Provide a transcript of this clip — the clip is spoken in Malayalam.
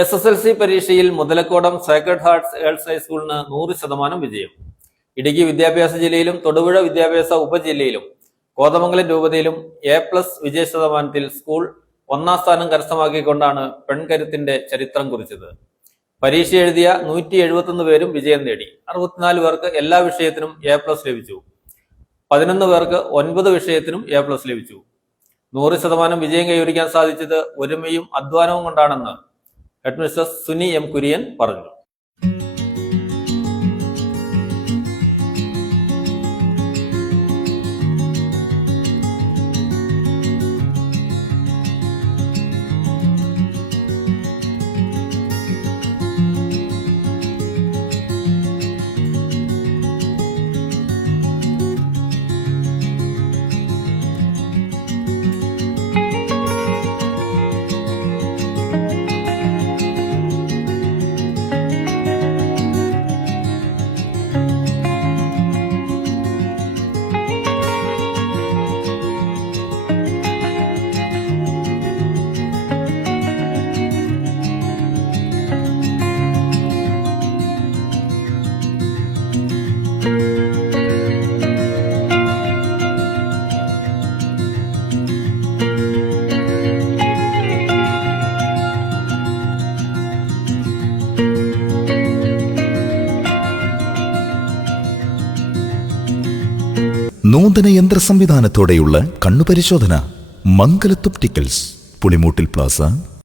SSLC പരീക്ഷയിൽ മുതലക്കോടം സേക്രഡ് ഹാർട്ട്സ് ഗേൾസ് ഹൈസ്കൂളിന് 100% വിജയം. ഇടുക്കി വിദ്യാഭ്യാസ ജില്ലയിലും തൊടുപുഴ വിദ്യാഭ്യാസ ഉപജില്ലയിലും കോതമംഗലം രൂപതയിലും A+ വിജയ ശതമാനത്തിൽ സ്കൂൾ 1ാം സ്ഥാനം കരസ്ഥമാക്കിക്കൊണ്ടാണ് പെൺകരുത്തിന്റെ ചരിത്രം കുറിച്ചത്. പരീക്ഷ എഴുതിയ 171 പേരും വിജയം നേടി. 64 പേർക്ക് എല്ലാ വിഷയത്തിനും A+ ലഭിച്ചു. 11 പേർക്ക് 9 വിഷയത്തിനും A+ ലഭിച്ചു. 100% വിജയം കൈവരിക്കാൻ സാധിച്ചത് ഒരുമയും അധ്വാനവും കൊണ്ടാണെന്ന് ഹെഡ്മിസ്ട്രസ് സുനി M. കുര്യൻ പറഞ്ഞു. നൂതന യന്ത്ര സംവിധാനത്തോടെയുള്ള കണ്ണുപരിശോധന. മംഗലത്ത് ഒപ്റ്റിക്കൽസ്, പുളിമൂട്ടിൽ പ്ലാസ,